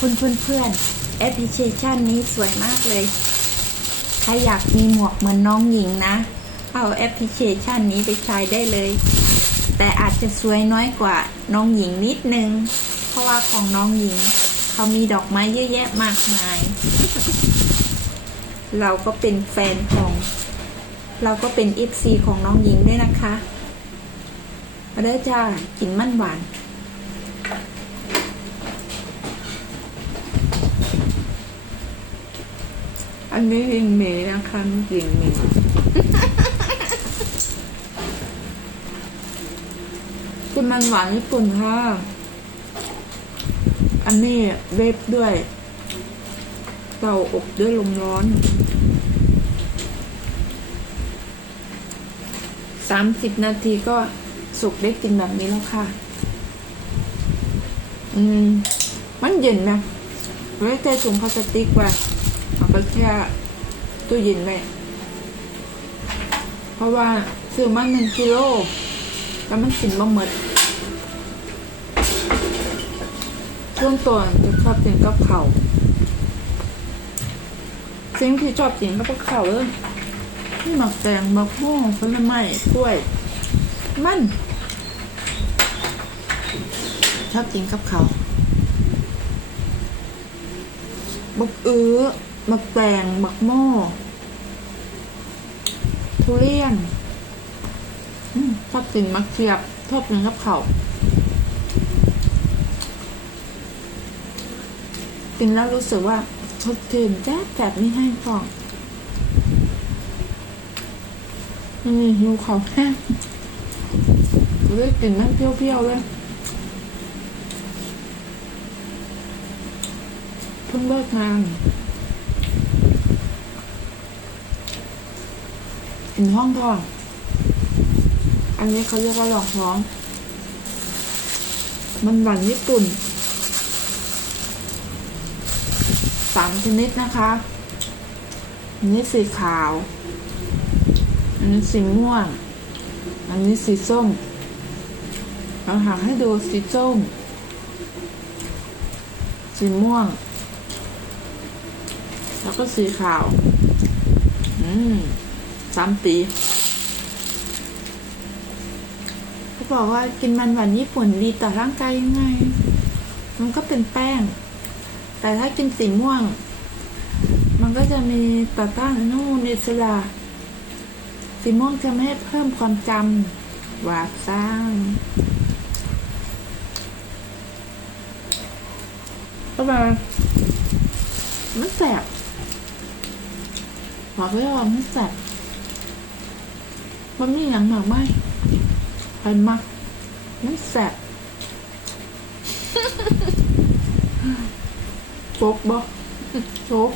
คุณเพื่อนๆแอปพลิเคชันนี้สวยมากเลย ใครอยากมีหมวกเหมือนน้องหญิงนะ เอาแอปพลิเคชันนี้ไปใช้ได้เลย แต่อาจจะสวยน้อยกว่าน้องหญิงนิดนึง เพราะว่าของน้องหญิง เขามีดอกไม้เยอะแยะมากมาย เราก็เป็นแฟนของ เราก็เป็น FC ของน้องหญิงด้วยนะคะมาเด้อจ้ากินมันหวาน อันนี้ลิงเมย์นะคะลิงเมย์กินมันหวานญี่ปุ่นค่ะ อันนี้เวฟด้วย เตาอบด้วยลมร้อน สามสิบนาทีก็สุกได้กินแบบนี้แล้วค่ะ อืม มันเย็นนะไว้ใจถุงพลาสติกไว้ เอาไปแช่ตู้เย็นไว้เพราะว่าซื้อมาหนึ่งกิโลแล้วมันกินบ่หมดช่วงตัวจะชอบกินกับเขาวสิ่งที่ชอบกินก็กับเขาวเลยนี่หมักแตงหมักม่วงผลไม้กล้วย มันชอบกินกับเขาวบักเอื้อ บักแตงบักหม้อ ทุเรียนชอบกินมักเทียบชอบกินกับเขากินแล้วรู้สึกว่าสดชื่นแจ๊บแบบไม่ให้ฟองนี่หิวเขาวแห้งเลยกลิ่นนั่นเปรี้ยวๆเลยเพิ่งเลิกงาน กินห้องทอง อันนี้เขาเรียกว่าหลอกท้อง มันหวานญี่ปุ่นสามชนิดนะคะอันนี้สีขาว อันนี้สีม่วง อันนี้สีส้มเราหาให้ดูสีส้ม สีม่วง แล้วก็สีขาว อืม สามปีเขาบอกว่ากินมันหวานญี่ปุ่นดีต่อร่างกายยังไง มันก็เป็นแป้ง แต่ถ้ากินสีม่วง มันก็จะมีต่อต้านอนุมูลอิสระสีม่วงจะไม่ให้เพิ่มความจำหวาดสร้างก็มามันแสบบอกเลยว่ามันแสบ มันมีอย่างหนักไหมไปมักมันแสบโฟกบ่โฟก